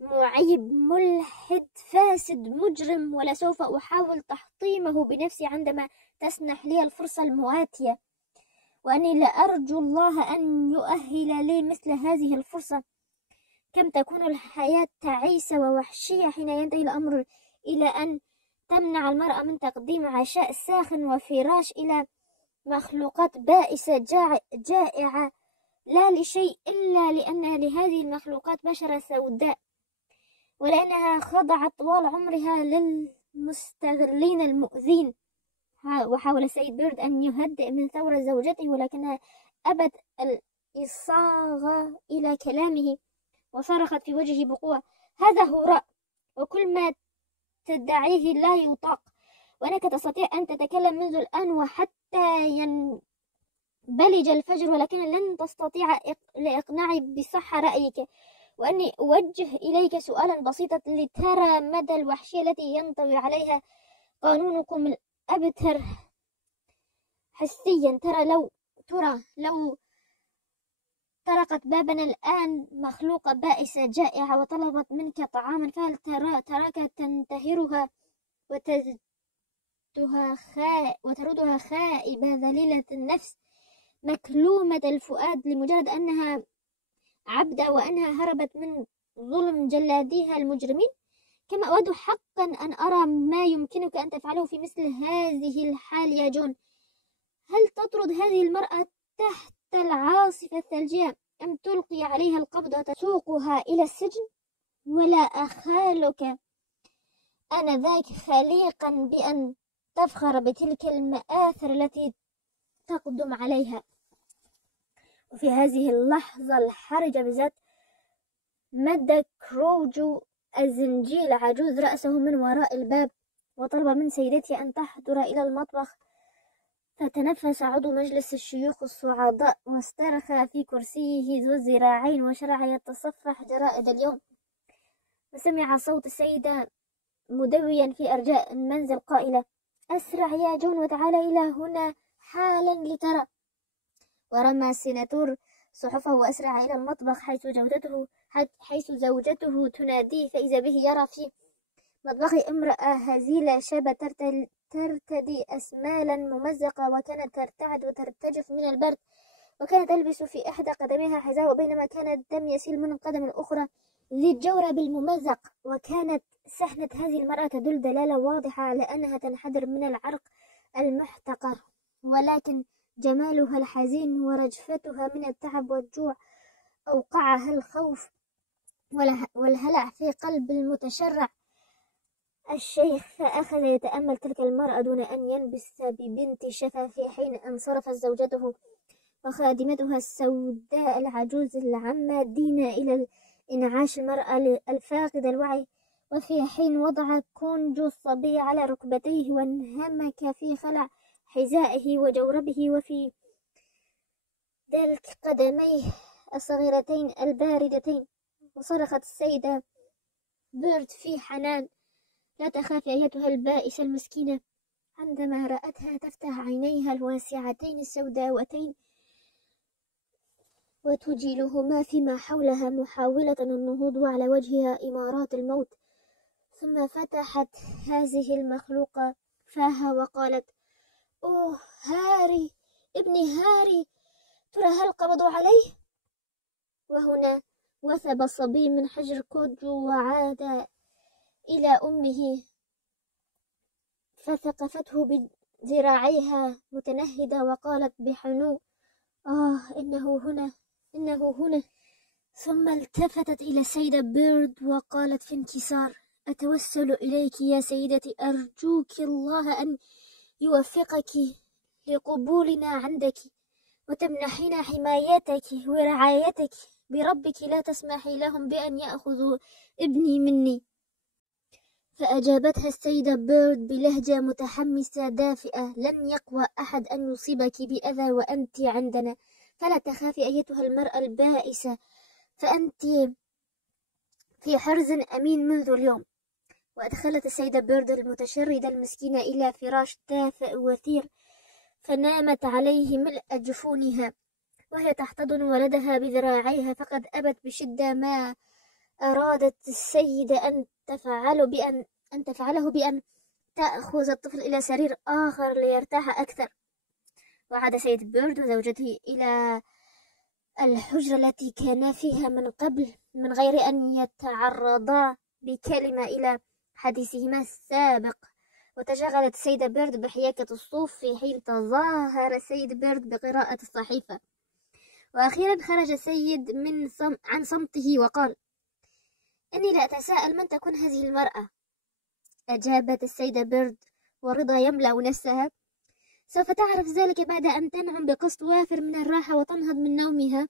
معيب ملحد فاسد مجرم، ولسوف أحاول تحطيمه بنفسي عندما تسنح لي الفرصة المواتية، وأني لأرجو الله أن يؤهل لي مثل هذه الفرصة. كم تكون الحياة تعيسة ووحشية حين ينتهي الأمر إلى أن تمنع المرأة من تقديم عشاء ساخن وفراش إلى مخلوقات بائسة جائعة، لا لشيء إلا لأن لهذه المخلوقات بشرة سوداء، ولأنها خضعت طوال عمرها للمستغلين المؤذين. وحاول السيد بيرد أن يهدئ من ثورة زوجته، ولكنها أبت الإصاغة إلى كلامه، وصرخت في وجهه بقوة: هذا هراء، وكل ما تدعيه لا يطاق، وأنك تستطيع أن تتكلم منذ الآن وحتى ينبلج الفجر، ولكن لن تستطيع لإقناعي بصحة رأيك. وأني أوجه إليك سؤالا بسيطا لترى مدى الوحشية التي ينطوي عليها قانونكم الأبتر. حسيا. ترى لو طرقت بابنا الآن مخلوقة بائسة جائعة وطلبت منك طعاما، فهل تراك تنتهرها وتردها خائبة ذليلة النفس مكلومة الفؤاد لمجرد أنها عبدة وأنها هربت من ظلم جلاديها المجرمين؟ كما أود حقا أن أرى ما يمكنك أن تفعله في مثل هذه الحال يا جون. هل تطرد هذه المرأة تحت العاصفة الثلجية أم تلقي عليها القبض وتسوقها إلى السجن؟ ولا أخالك آنذاك خليقا بأن تفخر بتلك المآثر التي تقدم عليها. وفي هذه اللحظة الحرجة بالذات مد كروجو الزنجيل عجوز رأسه من وراء الباب وطلب من سيدتي أن تحضر إلى المطبخ، فتنفس عضو مجلس الشيوخ الصعداء واسترخى في كرسيه ذو الذراعين وشرع يتصفح جرائد اليوم. وسمع صوت السيدة مدويا في أرجاء المنزل قائلة: أسرع يا جون وتعالى إلى هنا حالا لترى. ورمى السيناتور صحفه وأسرع إلى المطبخ حيث زوجته تناديه، فإذا به يرى في مطبخه امرأة هزيلة شابة ترتدي أسمالا ممزقة، وكانت ترتعد وترتجف من البرد، وكانت تلبس في إحدى قدميها حذاء، وبينما كان الدم يسيل من القدم الأخرى ذي الجورب الممزق. وكانت سحنة هذه المرأة تدل دلالة واضحة على أنها تنحدر من العرق المحتقر، ولكن جمالها الحزين ورجفتها من التعب والجوع أوقعها الخوف والهلع في قلب المتشرع الشيخ، فأخذ يتأمل تلك المرأة دون أن ينبس ببنت شفا، في حين انصرفت زوجته وخادمتها السوداء العجوز العمادين إلى إنعاش المرأة الفاقدة الوعي، وفي حين وضع كونجو الصبي على ركبتيه وانهمك في خلع حذائه وجوربه، وفي ذلك قدميه الصغيرتين الباردتين. وصرخت السيدة بيرد في حنان: لا تخافي أيتها البائسة المسكينة، عندما رأتها تفتح عينيها الواسعتين السوداوتين وتجيلهما فيما حولها محاولة النهوض وعلى وجهها إمارات الموت. ثم فتحت هذه المخلوقة فاها وقالت: أوه هاري، ابني هاري، ترى هل قبضوا عليه؟ وهنا وثب الصبي من حجر كوجو وعاد إلى أمه، فثقفته بذراعيها متنهدة وقالت بحنو: إنه هنا، إنه هنا. ثم التفتت إلى السيدة بيرد وقالت في انكسار: أتوسل إليك يا سيدتي، أرجوك الله أن يوفقك لقبولنا عندك وتمنحنا حمايتك ورعايتك، بربك لا تسمحي لهم بأن يأخذوا ابني مني. فأجابتها السيدة بيرد بلهجة متحمسة دافئة: لن يقوى أحد أن يصيبك بأذى وأنت عندنا، فلا تخافي أيتها المرأة البائسة، فأنت في حرز أمين منذ اليوم. وأدخلت السيدة بيرد المتشردة المسكينة إلى فراش دافئ وثير، فنامت عليه ملء جفونها وهي تحتضن ولدها بذراعيها، فقد أبت بشدة ما أرادت السيدة أن تفعله بأن تأخذ الطفل إلى سرير آخر ليرتاح أكثر. وعاد سيد بيرد وزوجته إلى الحجرة التي كانا فيها من قبل من غير أن يتعرضا بكلمة إلى حديثهما السابق. وتشغلت السيدة بيرد بحياكة الصوف في حين تظاهر السيد بيرد بقراءة الصحيفة. وأخيرا خرج السيد عن صمته وقال: إني لا أتساءل من تكون هذه المرأة. أجابت السيدة بيرد ورضا يملأ نفسها: سوف تعرف ذلك بعد أن تنعم بقسط وافر من الراحة وتنهض من نومها.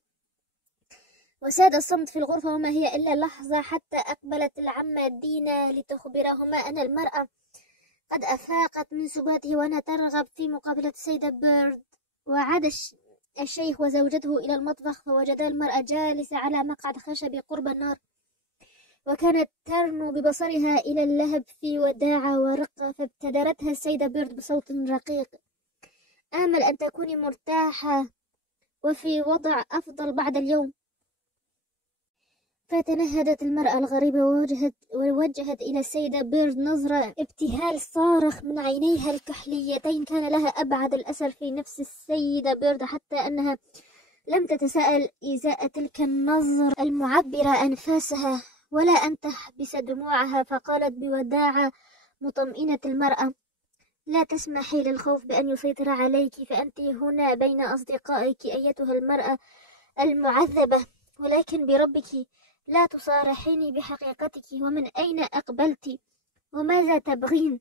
وساد الصمت في الغرفة، وما هي إلا لحظة حتى أقبلت العمة دينا لتخبرهما أن المرأة قد أفاقت من سباته وأنها ترغب في مقابلة السيدة بيرد. وعاد الشيخ وزوجته إلى المطبخ، فوجدا المرأة جالسة على مقعد خشبي قرب النار، وكانت ترنو ببصرها إلى اللهب في وداعة ورقة. فابتدرتها السيدة بيرد بصوت رقيق: آمل أن تكوني مرتاحة وفي وضع أفضل بعد اليوم. فتنهدت المرأة الغريبة ووجهت إلى السيدة بيرد نظرة ابتهال صارخ من عينيها الكحليتين كان لها أبعد الأثر في نفس السيدة بيرد، حتى أنها لم تتساءل إزاء تلك النظر المعبرة أنفاسها ولا أن تحبس دموعها، فقالت بوداعة مطمئنة المرأة: لا تسمحي للخوف بأن يسيطر عليك، فأنت هنا بين أصدقائك أيتها المرأة المعذبة، ولكن بربك لا تصارحيني بحقيقتك، ومن أين أقبلت وماذا تبغين؟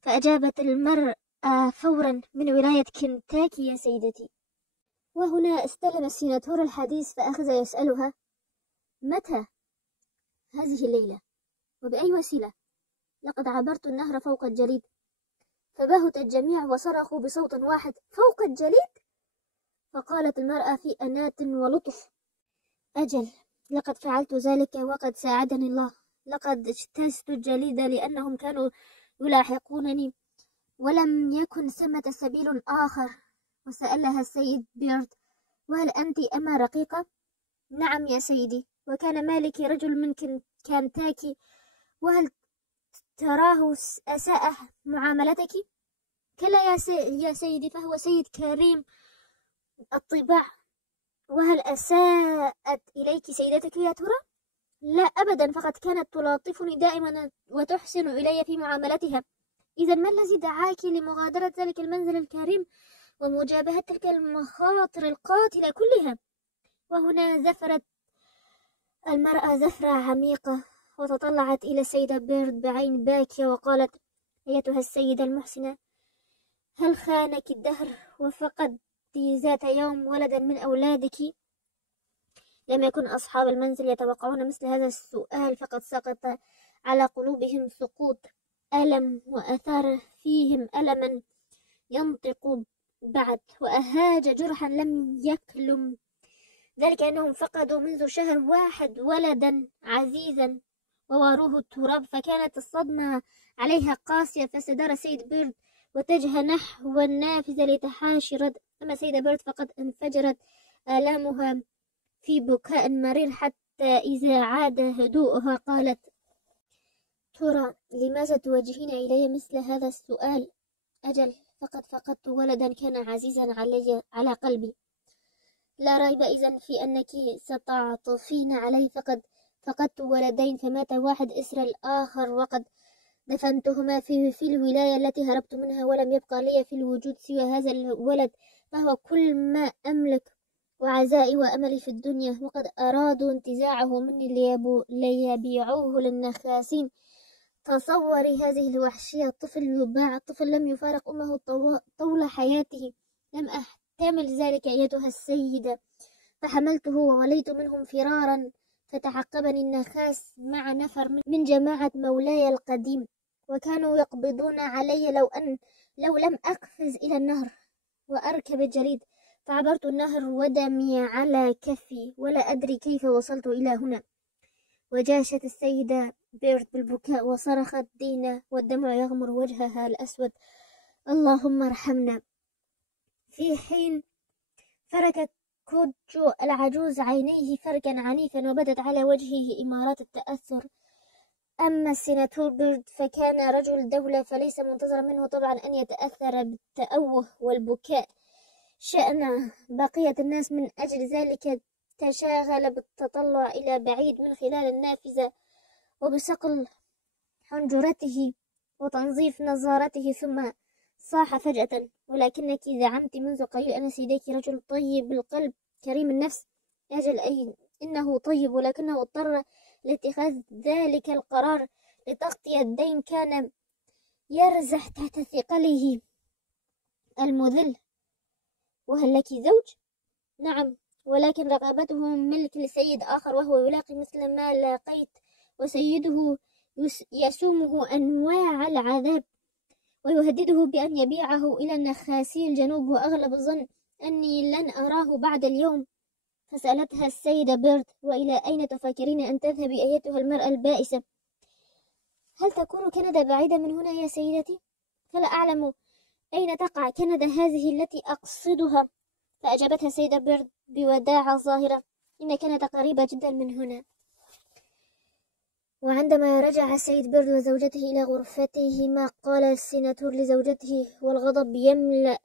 فأجابت المرأة فورا: من ولاية كنتاكي يا سيدتي. وهنا استلم السيناتور الحديث فأخذ يسألها: متى؟ هذه الليلة؟ وبأي وسيلة؟ لقد عبرت النهر فوق الجليد. فبهت الجميع وصرخوا بصوت واحد: فوق الجليد؟ فقالت المرأة في أنات ولطف: أجل، لقد فعلت ذلك وقد ساعدني الله. لقد اجتزت الجليد لأنهم كانوا يلاحقونني ولم يكن ثمة سبيل آخر. وسألها السيد بيرد: وهل أنت أما رقيقة؟ نعم يا سيدي. وكان مالك رجل من كنتاكي، وهل تراه أساء معاملتك؟ كلا يا سيدي، فهو سيد كريم الطباع. وهل أساءت إليك سيدتك يا ترى؟ لا أبدا، فقد كانت تلاطفني دائما وتحسن إلي في معاملتها. إذا ما الذي دعاك لمغادرة ذلك المنزل الكريم ومجابهة تلك المخاطر القاتلة كلها؟ وهنا زفرت المرأة زفرة عميقة وتطلعت إلى السيدة بيرد بعين باكية وقالت: أيتها السيدة المحسنة، هل خانك الدهر وفقدت ذات يوم ولدا من أولادك؟ لم يكن أصحاب المنزل يتوقعون مثل هذا السؤال، فقد سقط على قلوبهم سقوط ألم وأثار فيهم ألما ينطق بعد، وأهاج جرحا لم يكلم، ذلك أنهم فقدوا منذ شهر واحد ولدا عزيزا وواروه التراب. فكانت الصدمة عليها قاسية، فاستدار سيد بيرد واتجه نحو النافذة لتحاشي رد. أما سيدة بيرد فقد انفجرت آلامها في بكاء مرير، حتى إذا عاد هدوءها قالت: ترى لماذا توجهين إلي مثل هذا السؤال؟ أجل، فقد فقدت ولدا كان عزيزا على قلبي. لا ريب إذن في أنك ستعطفين عليه. فقد فقدت ولدين، فمات واحد إثر الآخر، وقد دفنتهما في الولاية التي هربت منها، ولم يبقى لي في الوجود سوى هذا الولد، فهو كل ما أملك وعزائي وأملي في الدنيا. وقد أرادوا انتزاعه مني ليبيعوه للنخاسين. تصوري هذه الوحشية، الطفل يباع، الطفل لم يفارق أمه طول حياته. لم أحتمل ذلك أيتها السيدة، فحملته ووليت منهم فرارا، فتعقبني النخاس مع نفر من جماعة مولاي القديم، وكانوا يقبضون علي لو لم أقفز إلى النهر وأركب الجليد. فعبرت النهر ودمي على كفي، ولا أدري كيف وصلت إلى هنا. وجاشت السيدة بيرد بالبكاء وصرخت دينا والدمع يغمر وجهها الأسود: اللهم ارحمنا. في حين فركت كوجو العجوز عينيه فركا عنيفا، وبدت على وجهه إمارات التأثر. أما السيناتور بيرد فكان رجل دولة، فليس منتظرا منه طبعا أن يتأثر بالتأوه والبكاء شأن بقية الناس. من أجل ذلك تشاغل بالتطلع إلى بعيد من خلال النافذة وبصقل حنجرته وتنظيف نظارته، ثم صاح فجأة: ولكنك زعمت منذ قليل أن سيدك رجل طيب القلب كريم النفس. أجل، أي إنه طيب، ولكنه اضطر لاتخاذ ذلك القرار لتغطية الدين كان يرزح تحت ثقله المذل. وهل لك زوج؟ نعم، ولكن رقبته ملك لسيد آخر، وهو يلاقي مثل ما لاقيت، وسيده يسومه أنواع العذاب ويهدده بأن يبيعه إلى النخاسي الجنوب، وأغلب الظن أني لن أراه بعد اليوم. فسألتها السيدة بيرد: وإلى أين تفكرين أن تذهبي أيتها المرأة البائسة؟ هل تكون كندا بعيدة من هنا يا سيدتي؟ فلا أعلم أين تقع كندا هذه التي أقصدها؟ فأجابتها السيدة بيرد بوداعة ظاهرة: إن كندا قريبة جدا من هنا. وعندما رجع السيد بيرد وزوجته إلى غرفتهما قال السيناتور لزوجته والغضب يملأ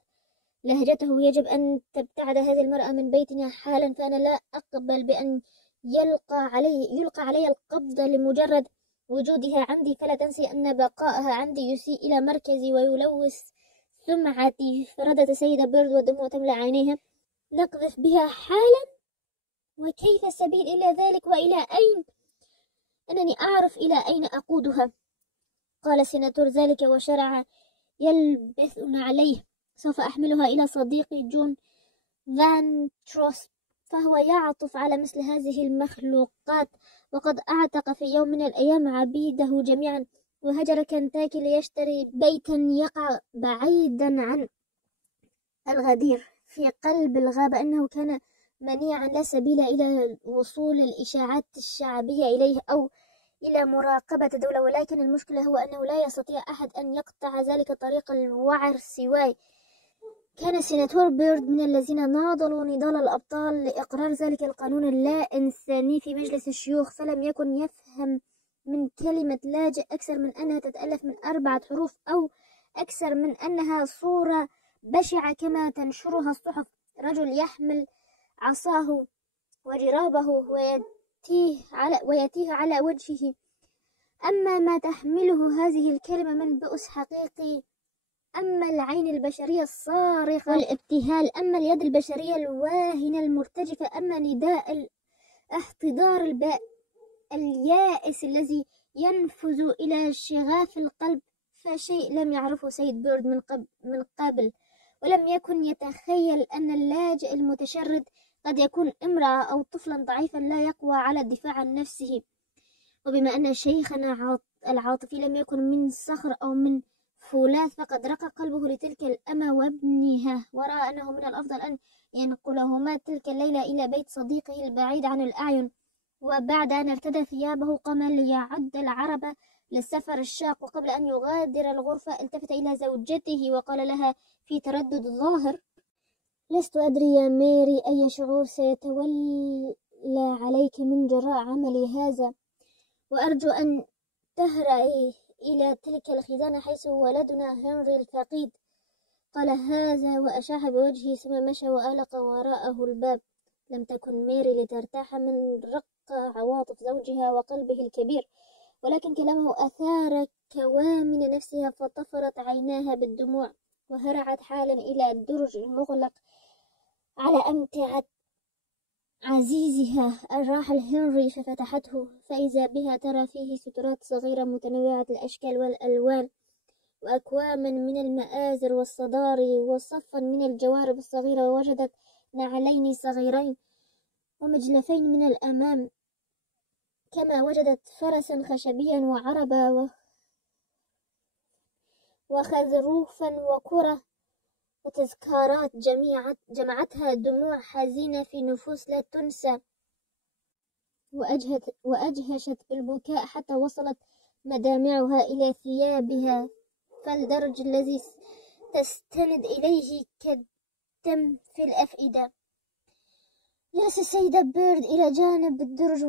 لهجته: يجب أن تبتعد هذه المرأة من بيتنا حالا، فأنا لا أقبل بأن يلقى علي القبض لمجرد وجودها عندي، فلا تنسي أن بقائها عندي يسيء إلى مركزي ويلوث سمعتي. فردت السيدة بيرد والدموع تملأ عينيها: نقذف بها حالا؟ وكيف السبيل إلى ذلك وإلى أين؟ أنني أعرف إلى أين أقودها. قال السيناتور ذلك وشرع يلبث عليه: سوف أحملها إلى صديقي جون فان تروس، فهو يعطف على مثل هذه المخلوقات، وقد أعتق في يوم من الأيام عبيده جميعا، وهجر كنتاكي ليشتري بيتا يقع بعيدا عن الغدير في قلب الغابة، إنه كان منيعا لا سبيل إلى وصول الإشاعات الشعبية إليه أو إلى مراقبة الدولة، ولكن المشكلة هو أنه لا يستطيع أحد أن يقطع ذلك طريق الوعر سواي. كان السيناتور بيرد من الذين ناضلوا نضال الأبطال لإقرار ذلك القانون اللا إنساني في مجلس الشيوخ، فلم يكن يفهم من كلمة لاجئ أكثر من أنها تتألف من 4 حروف، أو أكثر من أنها صورة بشعة كما تنشرها الصحف: رجل يحمل عصاه وجرابه ويتيه على وجهه. أما ما تحمله هذه الكلمة من بؤس حقيقي، أما العين البشرية الصارخة والابتهال، أما اليد البشرية الواهنة المرتجفة، أما نداء الاحتضار اليائس الذي ينفذ إلى شغاف القلب، فشيء لم يعرفه سيد بيرد من قبل، ولم يكن يتخيل أن اللاجئ المتشرد قد يكون امرأة أو طفلا ضعيفا لا يقوى على الدفاع عن نفسه. وبما أن شيخنا العاطفي لم يكن من صخر أو من فولاذ، فقد رق قلبه لتلك الأمة وابنها، ورأى أنه من الأفضل أن ينقلهما تلك الليلة إلى بيت صديقه البعيد عن الأعين. وبعد أن ارتدى ثيابه قام ليعد العربة للسفر الشاق، وقبل أن يغادر الغرفة التفت إلى زوجته وقال لها في تردد ظاهر: لست أدري يا ميري أي شعور سيتولى عليك من جراء عملي هذا، وأرجو أن تهرعي إلى تلك الخزانة حيث ولدنا هنري الفقيد. قال هذا وأشاح بوجهه ثم مشى وأغلق وراءه الباب. لم تكن ميري لترتاح من رق عواطف زوجها وقلبه الكبير، ولكن كلامه أثار كوامن نفسها، فطفرت عيناها بالدموع وهرعت حالا إلى الدرج المغلق على أمتعة عزيزها الراحل هنري، ففتحته فإذا بها ترى فيه سترات صغيرة متنوعة الأشكال والألوان، وأكواما من المآزر والصداري، وصفا من الجوارب الصغيرة، ووجدت نعلين صغيرين ومجلفين من الأمام، كما وجدت فرسا خشبيا وعربة وخذروفا وكرة وتذكارات جمعتها دموع حزينة في نفوس لا تنسى، وأجهشت بالبكاء حتى وصلت مدامعها إلى ثيابها، فالدرج الذي تستند إليه كالدم في الأفئدة. جلست السيدة بيرد إلى جانب الدرج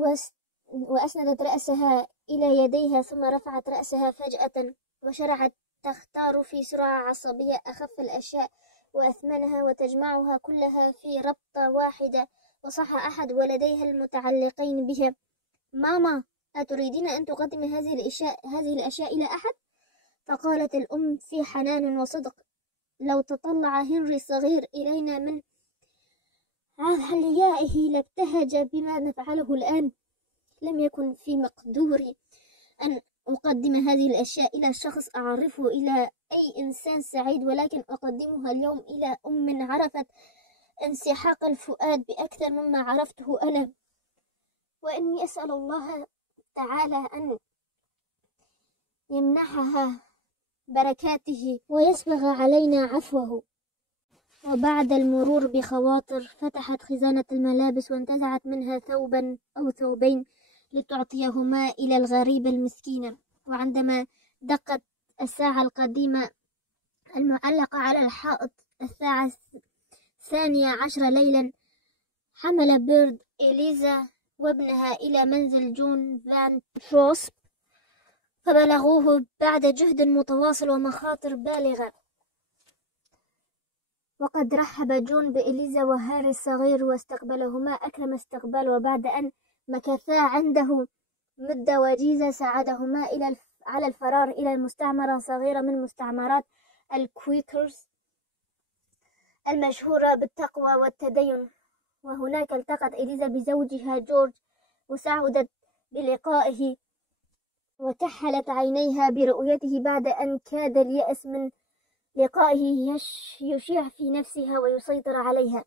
وأسندت رأسها إلى يديها، ثم رفعت رأسها فجأة وشرعت تختار في سرعة عصبية أخف الأشياء وأثمنها وتجمعها كلها في ربطة واحدة. وصح أحد ولديها المتعلقين بها: ماما، أتريدين أن تقدم هذه الأشياء إلى أحد؟ فقالت الأم في حنان وصدق: لو تطلع هنري الصغير إلينا من عليائه لابتهج بما نفعله الآن. لم يكن في مقدوري أن أقدم هذه الأشياء إلى شخص أعرفه، إلى أي إنسان سعيد، ولكن أقدمها اليوم إلى أم عرفت انسحاق الفؤاد بأكثر مما عرفته أنا، وإني أسأل الله تعالى أن يمنحها بركاته ويسبغ علينا عفوه. وبعد المرور بخواطر فتحت خزانة الملابس وانتزعت منها ثوبا أو ثوبين لتعطيهما إلى الغريبة المسكينة. وعندما دقت الساعة القديمة المعلقة على الحائط الساعة 12 ليلا، حمل بيرد إليزا وابنها إلى منزل جون فان فروسب، فبلغوه بعد جهد متواصل ومخاطر بالغة. وقد رحب جون بإليزا وهاري الصغير واستقبلهما أكرم استقبال، وبعد أن مكثا عنده مدة وجيزة ساعدهما على الفرار إلى مستعمرة صغيرة من مستعمرات الكويكرز المشهورة بالتقوى والتدين، وهناك التقت إليزا بزوجها جورج وسعدت بلقائه، وكحلت عينيها برؤيته بعد أن كاد اليأس من لقائه يشيع في نفسها ويسيطر عليها.